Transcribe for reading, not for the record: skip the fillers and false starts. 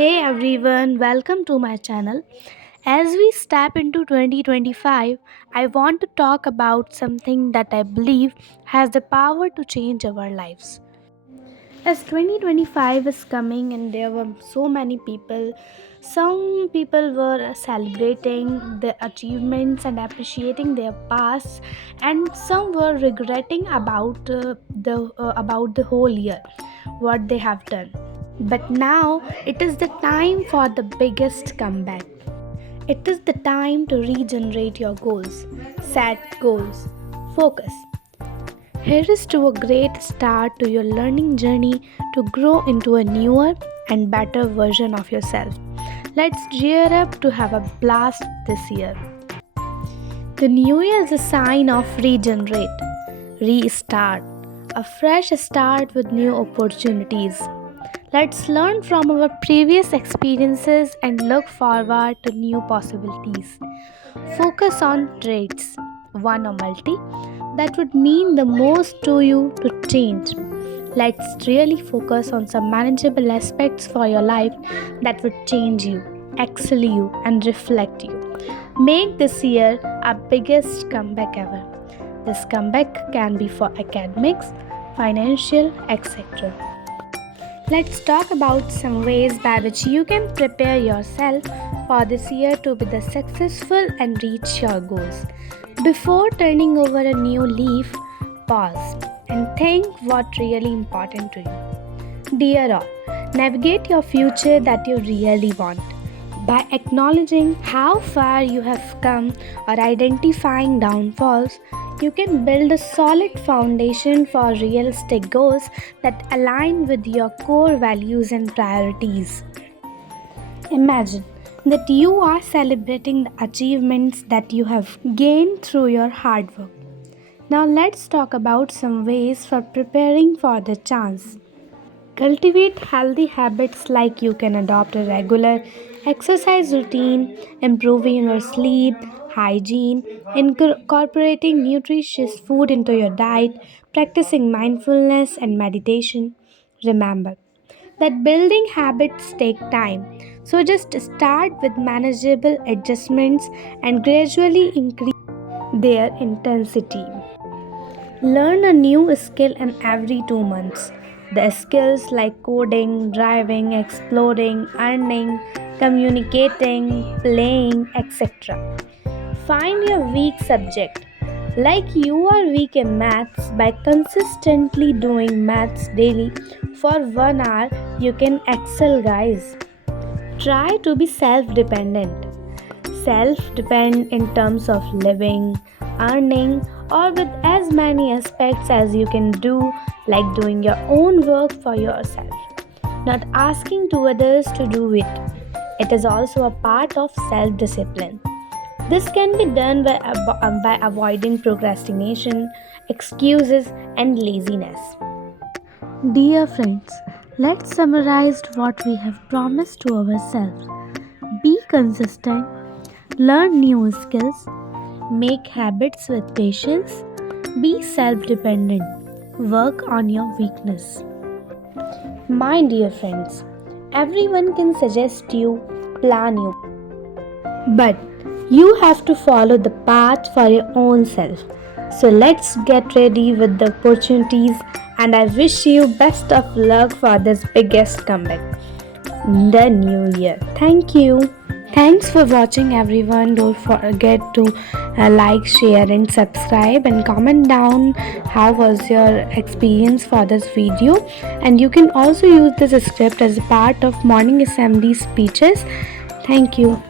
Hey everyone, welcome to my channel. As we step into 2025, I want to talk about something that I believe has the power to change our lives. As 2025 is coming, and there were so many people, some people were celebrating their achievements and appreciating their past, and some were regretting about the whole year, what they have done. But now it is the time for the biggest comeback. It is the time to regenerate your goals, set goals, focus. Here is to a great start to your learning journey to grow into a newer and better version of yourself. Let's gear up to have a blast this year. The new year is a sign of regenerate, restart, a fresh start with new opportunities. Let's learn from our previous experiences and look forward to new possibilities. Focus on traits, one or multi, that would mean the most to you to change. Let's really focus on some manageable aspects for your life that would change you, excel you, and reflect you. Make this year our biggest comeback ever. This comeback can be for academics, financial, etc. Let's talk about some ways by which you can prepare yourself for this year to be the successful and reach your goals. Before turning over a new leaf, pause and think what really important to you. Dear all, navigate your future that you really want. By acknowledging how far you have come or identifying downfalls, you can build a solid foundation for realistic goals that align with your core values and priorities. Imagine that you are celebrating the achievements that you have gained through your hard work. Now let's talk about some ways for preparing for the chance. Cultivate healthy habits like you can adopt a regular exercise routine, improving your sleep, hygiene, incorporating nutritious food into your diet, practicing mindfulness and meditation. Remember that building habits take time, so just start with manageable adjustments and gradually increase their intensity. Learn a new skill in every 2 months. The skills like coding, driving, exploring, earning, communicating, playing, etc. Find your weak subject. Like you are weak in maths, by consistently doing maths daily for 1 hour, you can excel, guys. Try to be self dependent. Self depend in terms of living, earning, or with as many aspects as you can do, like doing your own work for yourself, not asking to others to do it. It is also a part of self discipline. This can be done by avoiding procrastination, excuses, and laziness. Dear friends, let's summarize what we have promised to ourselves. Be consistent, learn new skills, make habits with patience, be self dependent, work on your weakness. My dear friends, everyone can suggest you, plan you, but you have to follow the path for your own self. So let's get ready with the opportunities, and I wish you best of luck for this biggest comeback in the new year. Thank you. Thanks for watching everyone. Don't forget to like, share and subscribe, and comment down how was your experience for this video. And you can also use this script as a part of morning assembly speeches. Thank you.